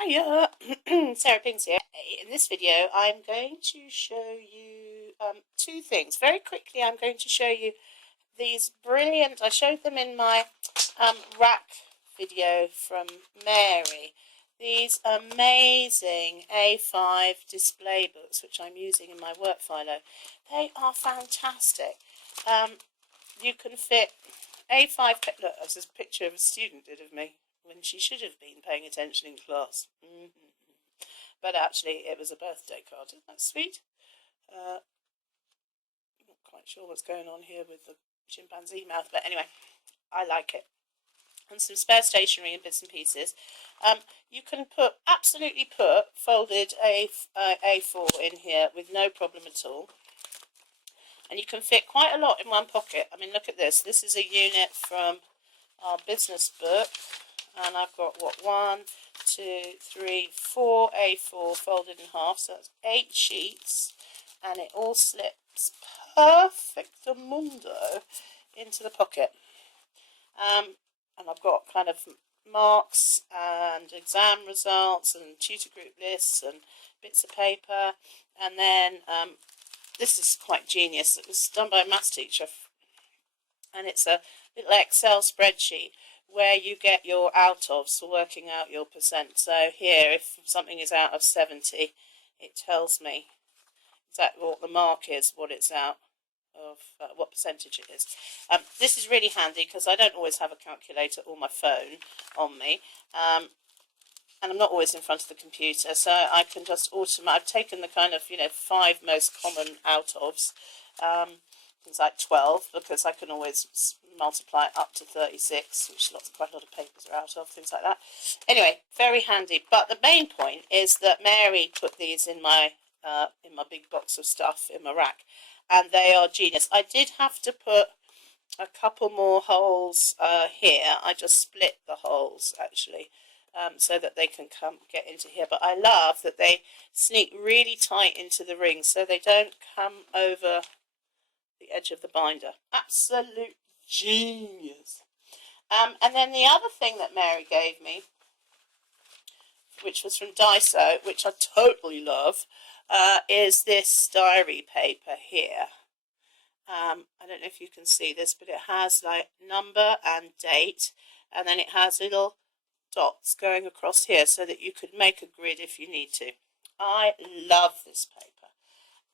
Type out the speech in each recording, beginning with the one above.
Hiya, Sarah Pings here. In this video, I'm going to show you two things. Very quickly, I'm going to show you these brilliant, I showed them in my rack video from Mary. These amazing A5 display books, which I'm using in my work philo. They are fantastic. You can fit A5, look, that's a picture of a student did of me when she should have been paying attention in class. But actually, it was a birthday card. Isn't that sweet? Not quite sure what's going on here with the chimpanzee mouth, but anyway, I like it. And some spare stationery and bits and pieces. You can absolutely put folded A4 in here with no problem at all. And you can fit quite a lot in one pocket. I mean, look at this. This is a unit from our business book. And I've got, what, 1, 2, 3, 4 A4 folded in half. So that's 8 sheets. And it all slips perfectamundo into the pocket. And I've got kind of marks and exam results and tutor group lists and bits of paper. And then this is quite genius. It was done by a maths teacher. And it's a little Excel spreadsheet where you get your out-ofs for working out your percent. So here, if something is out of 70, it tells me exactly what the mark is, what it's out of, what percentage it is. This is really handy because I don't always have a calculator or my phone on me. And I'm not always in front of the computer, so I can just I've taken the kind of, 5 most common out-ofs, things like 12, because I can always multiply it up to 36, which quite a lot of papers are out of, things like that. Anyway, very handy. But the main point is that Mary put these in my big box of stuff in my rack, and they are genius. I did have to put a couple more holes here. I just split the holes actually, so that they can get into here. But I love that they sneak really tight into the ring, so they don't come over the edge of the binder. Absolute genius. And then the other thing that Mary gave me, which was from Daiso, which I totally love, is this diary paper here. I don't know if you can see this, but it has like number and date, and then it has little dots going across here so that you could make a grid if you need to. I love this paper.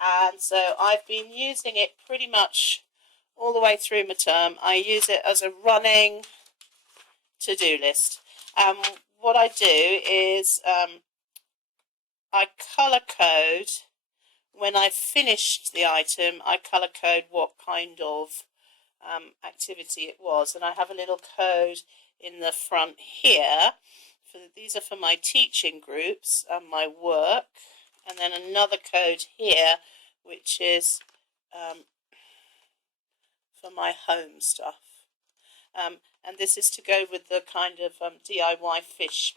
And so I've been using it pretty much all the way through my term. I use it as a running to-do list. What I do is I colour code. When I've finished the item, I colour code what kind of activity it was. And I have a little code in the front here. These are for my teaching groups and my work. And then another code here, which is for my home stuff. And this is to go with the kind of DIY fish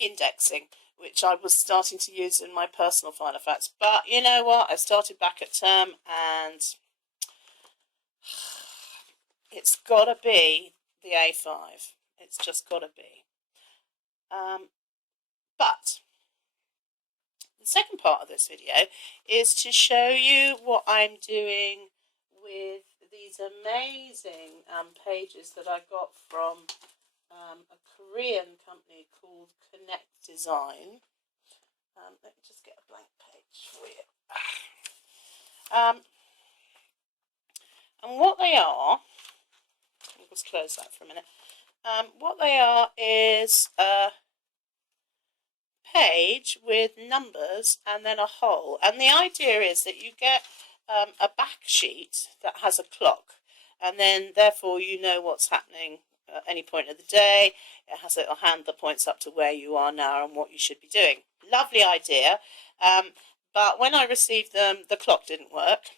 indexing, which I was starting to use in my personal Filofax. But you know what? I started back at term, and it's got to be the A5. It's just got to be. But the second part of this video is to show you what I'm doing with these amazing pages that I got from a Korean company called Connect Design. Let me just get a blank page for you. And what they are, I'll just close that for a minute. What they are is a page with numbers and then a hole. And the idea is that you get a back sheet that has a clock, and then therefore you know what's happening at any point of the day. It has a little hand that points up to where you are now and what you should be doing. Lovely idea. But when I received them, the clock didn't work.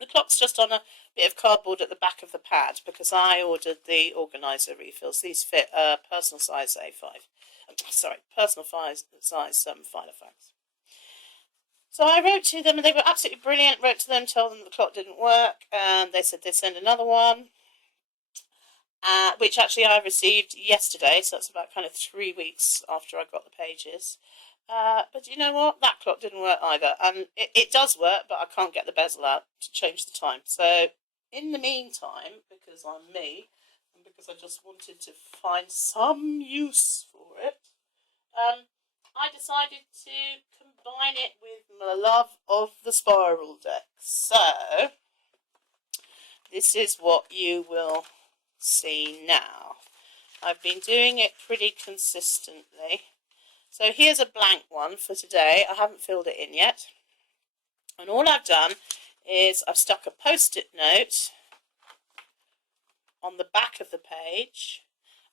The clock's just on a bit of cardboard at the back of the pad because I ordered the organiser refills. These fit personal size A5. Personal size Filofax. So I wrote to them, and they were absolutely brilliant. Wrote to them, told them the clock didn't work, and they said they'd send another one. which actually I received yesterday, so that's about kind of 3 weeks after I got the pages. But you know what? That clock didn't work either. And it does work, but I can't get the bezel out to change the time. So in the meantime, because I'm me, and because I just wanted to find some use for it, I decided to combine it with my love of the Spiraldex. So this is what you will see now. I've been doing it pretty consistently. So here's a blank one for today. I haven't filled it in yet. And all I've done is I've stuck a post-it note on the back of the page,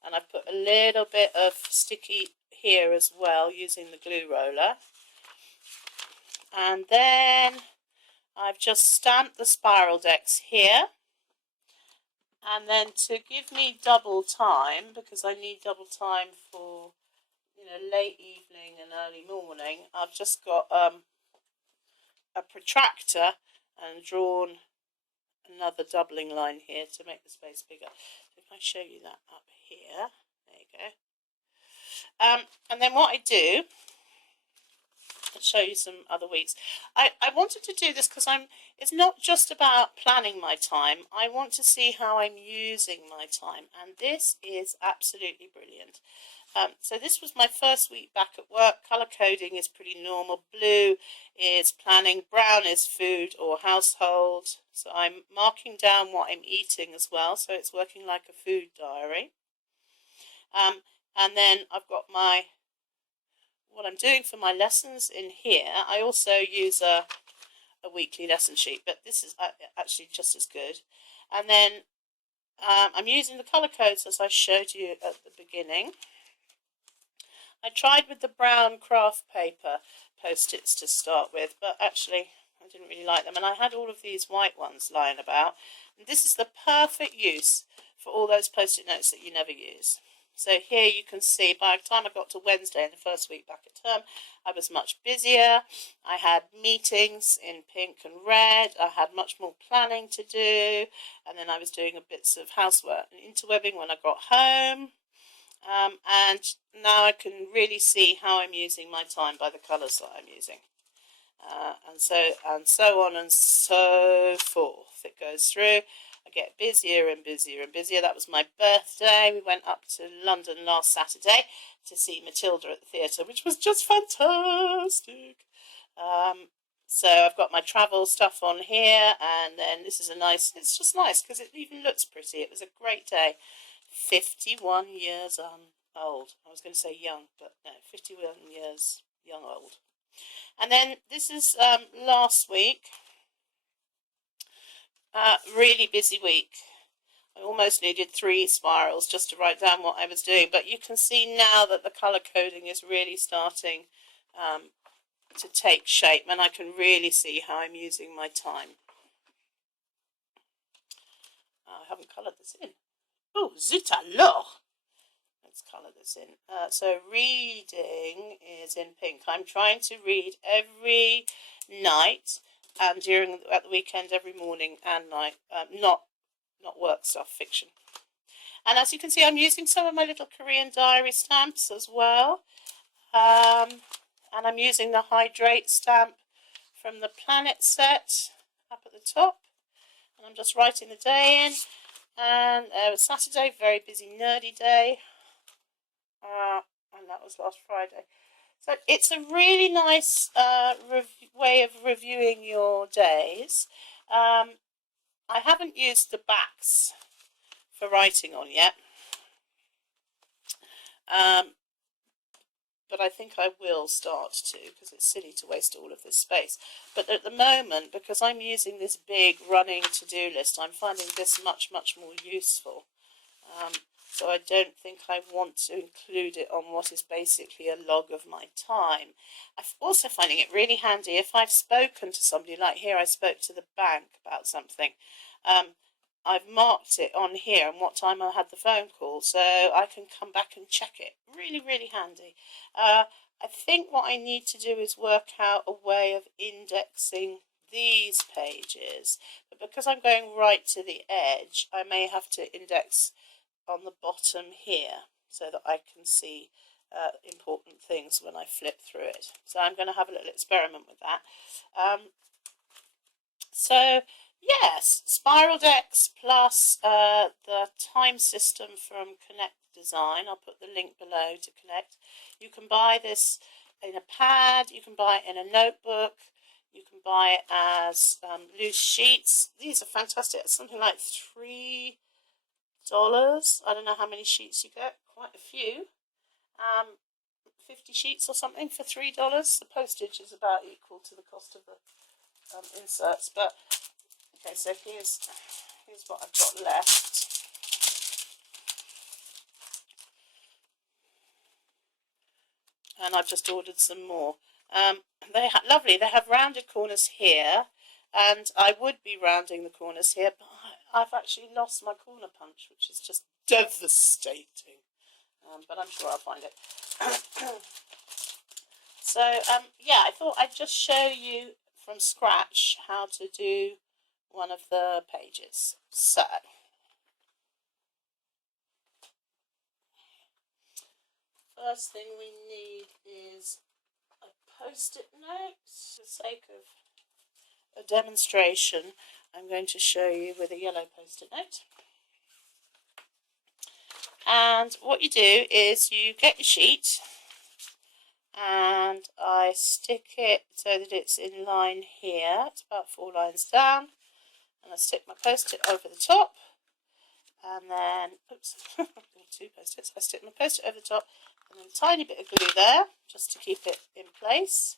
and I've put a little bit of sticky here as well using the glue roller. And then I've just stamped the Spiraldex here. And then to give me double time, because I need double time for, you know, late evening and early morning, I've just got a protractor and drawn another doubling line here to make the space bigger. If I show you that up here, there you go. And then what I do, I'll show you some other weeks. I wanted to do this because it's not just about planning my time. I want to see how I'm using my time, and this is absolutely brilliant. So this was my first week back at work. Colour coding is pretty normal. Blue is planning, brown is food or household. So I'm marking down what I'm eating as well, so it's working like a food diary. And then I've got what I'm doing for my lessons in here. I also use a weekly lesson sheet, but this is actually just as good. And then I'm using the colour codes as I showed you at the beginning. I tried with the brown craft paper post-its to start with, but actually I didn't really like them, and I had all of these white ones lying about. And this is the perfect use for all those post-it notes that you never use. So here you can see by the time I got to Wednesday in the first week back at term, I was much busier. I had meetings in pink and red. I had much more planning to do. And then I was doing bits of housework and interwebbing when I got home. And now I can really see how I'm using my time by the colours that I'm using. And so on and so forth. It goes through. I get busier and busier and busier. That was my birthday. We went up to London last Saturday to see Matilda at the theatre, which was just fantastic. So I've got my travel stuff on here, and then this is it's just nice because it even looks pretty. It was a great day. 51 years old. I was going to say young, but no, 51 years young old. And then this is last week. Really busy week. I almost needed 3 spirals just to write down what I was doing, but you can see now that the colour coding is really starting to take shape, and I can really see how I'm using my time. I haven't coloured this in. Oh, zut alors! Let's colour this in. So reading is in pink. I'm trying to read every night and at the weekend every morning and night. Not work stuff, fiction. And as you can see, I'm using some of my little Korean diary stamps as well. And I'm using the Hydrate stamp from the Planet set up at the top. And I'm just writing the day in. And it was Saturday, very busy, nerdy day. And that was last Friday. So it's a really nice way of reviewing your days. I haven't used the backs for writing on yet. But I think I will start to, because it's silly to waste all of this space. But at the moment, because I'm using this big running to-do list, I'm finding this much, much more useful. So I don't think I want to include it on what is basically a log of my time. I'm also finding it really handy if I've spoken to somebody, like here I spoke to the bank about something. I've marked it on here and what time I had the phone call, so I can come back and check it. Really, really handy. I think what I need to do is work out a way of indexing these pages, but because I'm going right to the edge, I may have to index on the bottom here so that I can see important things when I flip through it. So I'm going to have a little experiment with that. So yes, Spiraldex plus the time system from Connect Design. I'll put the link below to Connect. You can buy this in a pad, you can buy it in a notebook, you can buy it as loose sheets. These are fantastic. It's something like $3. I don't know how many sheets you get, quite a few. 50 sheets or something for $3. The postage is about equal to the cost of the inserts. But okay, so here's what I've got left. And I've just ordered some more. Lovely. They have rounded corners here, and I would be rounding the corners here, but I've actually lost my corner punch, which is just devastating. But I'm sure I'll find it. So yeah, I thought I'd just show you from scratch how to do one of the pages. So first thing we need is a post-it note. For the sake of a demonstration, I'm going to show you with a yellow post-it note. And what you do is you get your sheet, and I stick it so that it's in line here. It's about 4 lines down, and I stick my post-it over the top, and then, oops, I've got 2 post-its. I stick my post-it over the top, and then a tiny bit of glue there, just to keep it in place.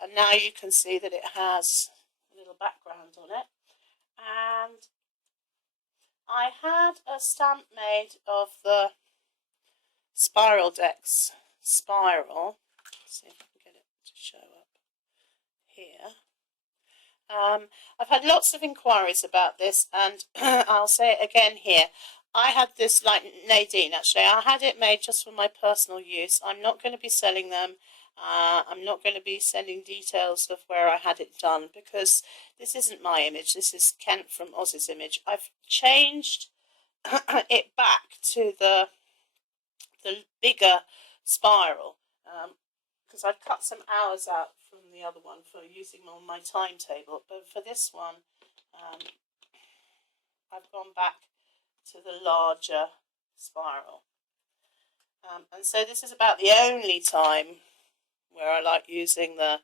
And now you can see that it has a little background on it. And I had a stamp made of the Spiraldex spiral. Let's see if I can get it to show up here. I've had lots of inquiries about this, and I'll say it again here. I had this, like Nadine actually, I had it made just for my personal use. I'm not going to be selling them. I'm not going to be sending details of where I had it done, because this isn't my image. This is Kent from Oz's image. I've changed it back to the bigger spiral, because I've cut some hours out from the other one for using on my timetable. But for this one, I've gone back to the larger spiral. And so this is about the only time where I like using the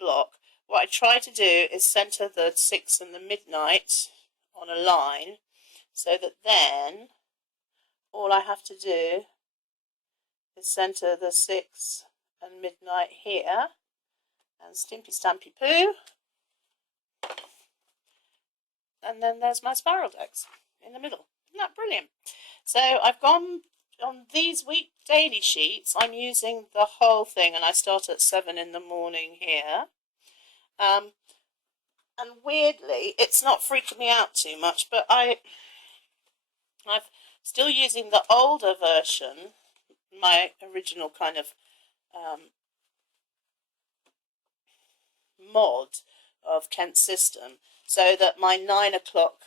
block. What I try to do is centre the 6 and the midnight on a line, so that then all I have to do is centre the 6 and midnight here, and stimpy stampy poo, and then there's my Spiraldex in the middle. Isn't that brilliant? So I've gone on these week daily sheets. I'm using the whole thing, and I start at 7 in the morning here. And weirdly, it's not freaking me out too much, but I'm still using the older version, my original kind of mod of Kent's system, so that my 9 o'clock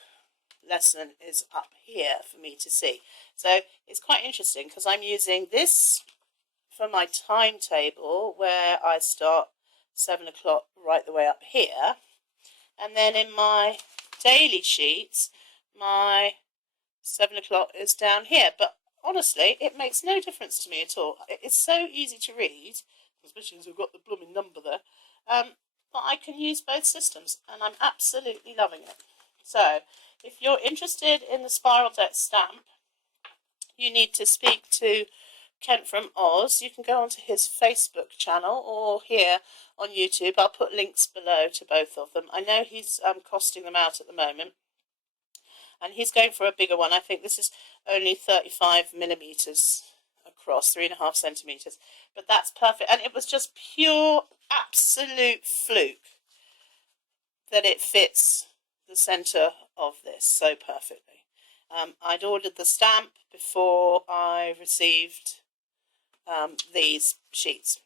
lesson is up here for me to see. So it's quite interesting, because I'm using this for my timetable, where I start 7 o'clock right the way up here, and then in my daily sheets my 7 o'clock is down here. But honestly, it makes no difference to me at all. It's so easy to read, especially as we've got the blooming number there. But I can use both systems, and I'm absolutely loving it. So if you're interested in the Spiraldex stamp, you need to speak to Kent from Oz. You can go onto his Facebook channel, or here on YouTube. I'll put links below to both of them. I know he's costing them out at the moment, and he's going for a bigger one. I think this is only 35 millimeters across, 3.5 centimeters, but that's perfect. And it was just pure absolute fluke that it fits the center of this so perfectly. I'd ordered the stamp before I received these sheets.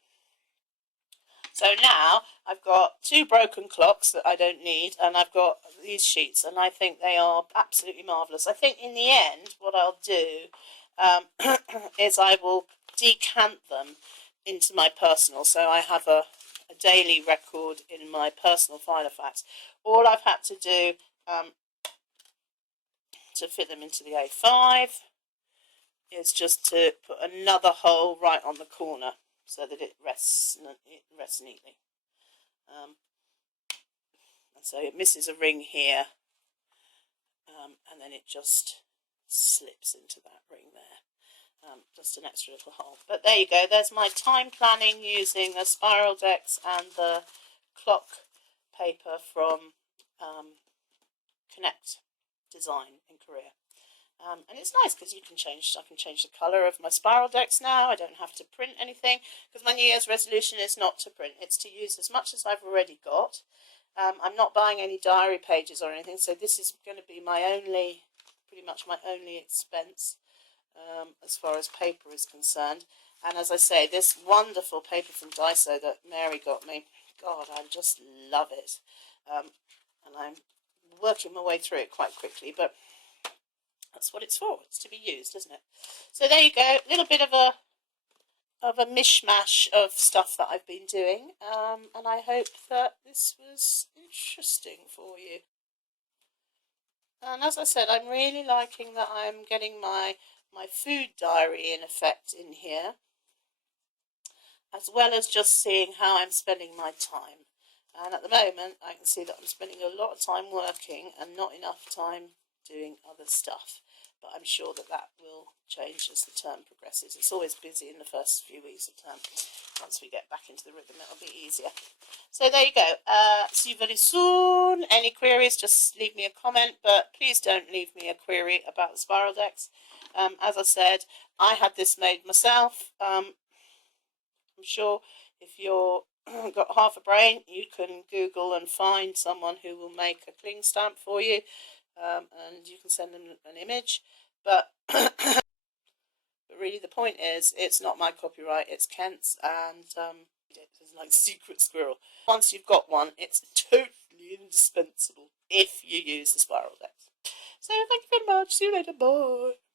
So now I've got 2 broken clocks that I don't need, and I've got these sheets, and I think they are absolutely marvellous. I think in the end what I'll do is I will decant them into my personal, so I have a daily record in my personal Filofax. All I've had to do to fit them into the A5 is just to put another hole right on the corner so that it rests neatly. And so it misses a ring here, and then it just slips into that ring there. Just an extra little hole. But there you go, there's my time planning using the Spiraldex and the clock paper from Connect Design in Korea. And it's nice because I can change the colour of my Spiraldex now. I don't have to print anything, because my New Year's resolution is not to print, it's to use as much as I've already got. I'm not buying any diary pages or anything, so this is going to be pretty much my only expense as far as paper is concerned. And as I say, this wonderful paper from Daiso that Mary got me, God, I just love it. And I'm working my way through it quite quickly, but that's what it's for. It's to be used, isn't it? So there you go, a little bit of a mishmash of stuff that I've been doing, and I hope that this was interesting for you. And as I said, I'm really liking that I'm getting my food diary in effect in here, as well as just seeing how I'm spending my time. And at the moment I can see that I'm spending a lot of time working and not enough time doing other stuff, but I'm sure that will change as the term progresses. It's always busy in the first few weeks of term. Once we get back into the rhythm, it'll be easier. So there you go. See you very soon. Any queries, just leave me a comment, but please don't leave me a query about the Spiraldex. As I said, I had this made myself. I'm sure if you're got half a brain, you can Google and find someone who will make a cling stamp for you, and you can send them an image. But really the point is, it's not my copyright, it's Kent's, and it's like secret squirrel. Once you've got one, it's totally indispensable if you use the Spiraldex. So thank you very much. See you later. Bye.